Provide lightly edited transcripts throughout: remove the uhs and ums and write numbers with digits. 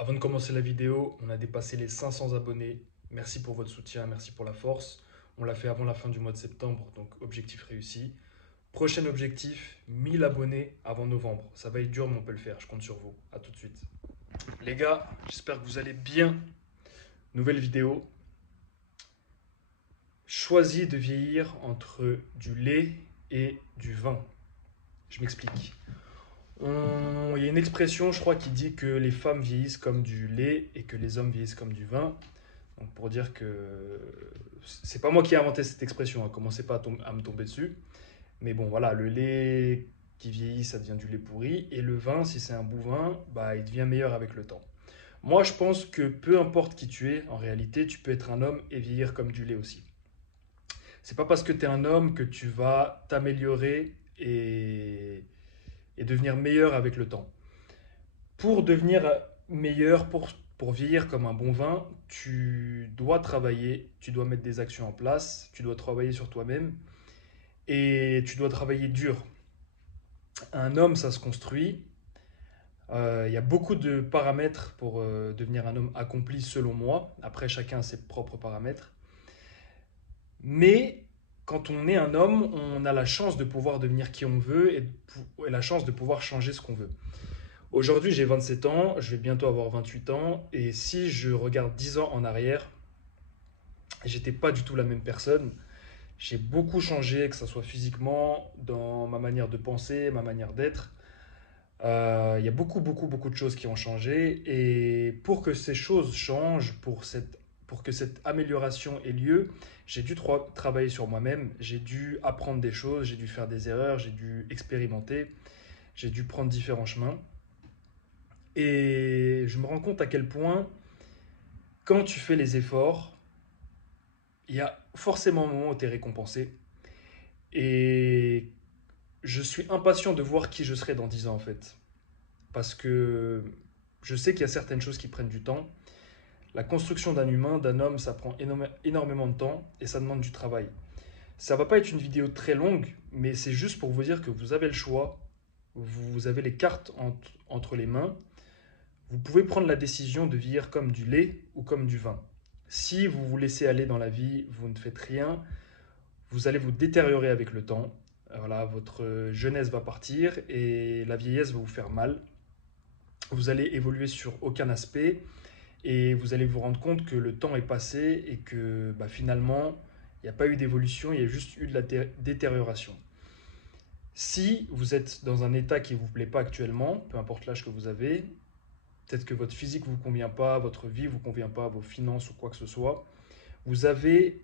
Avant de commencer la vidéo, on a dépassé les 500 abonnés. Merci pour votre soutien, merci pour la force. On l'a fait avant la fin du mois de septembre, donc objectif réussi. Prochain objectif, 1000 abonnés avant novembre. Ça va être dur, mais on peut le faire. Je compte sur vous. À tout de suite. Les gars, j'espère que vous allez bien. Nouvelle vidéo. Choisis de vieillir entre du lait et du vin. Je m'explique. Il y a une expression, je crois, qui dit que les femmes vieillissent comme du lait et que les hommes vieillissent comme du vin. Donc pour dire que c'est pas moi qui ai inventé cette expression, hein, commencez pas à me tomber dessus. Mais bon, voilà, le lait qui vieillit, ça devient du lait pourri. Et le vin, si c'est un bon vin, bah, il devient meilleur avec le temps. Moi, je pense que peu importe qui tu es, en réalité, tu peux être un homme et vieillir comme du lait aussi. C'est pas parce que tu es un homme que tu vas t'améliorer et devenir meilleur avec le temps. Pour devenir meilleur, pour vieillir comme un bon vin, tu dois travailler, tu dois mettre des actions en place, tu dois travailler sur toi-même et tu dois travailler dur. Un homme, ça se construit. Il y a beaucoup de paramètres pour devenir un homme accompli selon moi. Après, chacun a ses propres paramètres. Mais quand on est un homme, on a la chance de pouvoir devenir qui on veut et la chance de pouvoir changer ce qu'on veut. Aujourd'hui, j'ai 27 ans, je vais bientôt avoir 28 ans, et si je regarde 10 ans en arrière, j'étais pas du tout la même personne. J'ai beaucoup changé, que ce soit physiquement, dans ma manière de penser, ma manière d'être. Il y a beaucoup de choses qui ont changé, et pour que ces choses changent, pour que cette amélioration ait lieu, j'ai dû travailler sur moi-même, j'ai dû apprendre des choses, j'ai dû faire des erreurs, j'ai dû expérimenter, j'ai dû prendre différents chemins. Et je me rends compte à quel point, quand tu fais les efforts, il y a forcément un moment où tu es récompensé. Et je suis impatient de voir qui je serai dans 10 ans en fait. Parce que je sais qu'il y a certaines choses qui prennent du temps. La construction d'un humain, d'un homme, ça prend énormément de temps et ça demande du travail. Ça va pas être une vidéo très longue, mais c'est juste pour vous dire que vous avez le choix, vous avez les cartes entre les mains. Vous pouvez prendre la décision de vieillir comme du lait ou comme du vin. Si vous vous laissez aller dans la vie, vous ne faites rien, vous allez vous détériorer avec le temps. Voilà, votre jeunesse va partir et la vieillesse va vous faire mal. Vous allez évoluer sur aucun aspect et vous allez vous rendre compte que le temps est passé et que bah, finalement, il n'y a pas eu d'évolution, il y a juste eu de la détérioration. Si vous êtes dans un état qui ne vous plaît pas actuellement, peu importe l'âge que vous avez, peut-être que votre physique ne vous convient pas, votre vie ne vous convient pas, vos finances ou quoi que ce soit, vous avez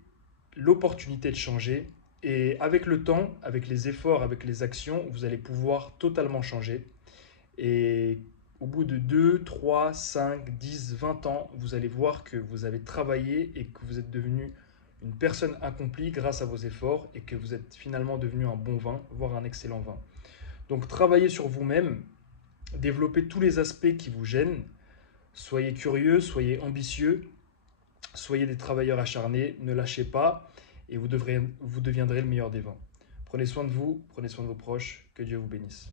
l'opportunité de changer. Et avec le temps, avec les efforts, avec les actions, vous allez pouvoir totalement changer. Et au bout de 2, 3, 5, 10, 20 ans, vous allez voir que vous avez travaillé et que vous êtes devenu une personne accomplie grâce à vos efforts et que vous êtes finalement devenu un bon vin, voire un excellent vin. Donc travaillez sur vous-même, développez tous les aspects qui vous gênent, soyez curieux, soyez ambitieux, soyez des travailleurs acharnés, ne lâchez pas et vous deviendrez le meilleur des vins. Prenez soin de vous, prenez soin de vos proches, que Dieu vous bénisse.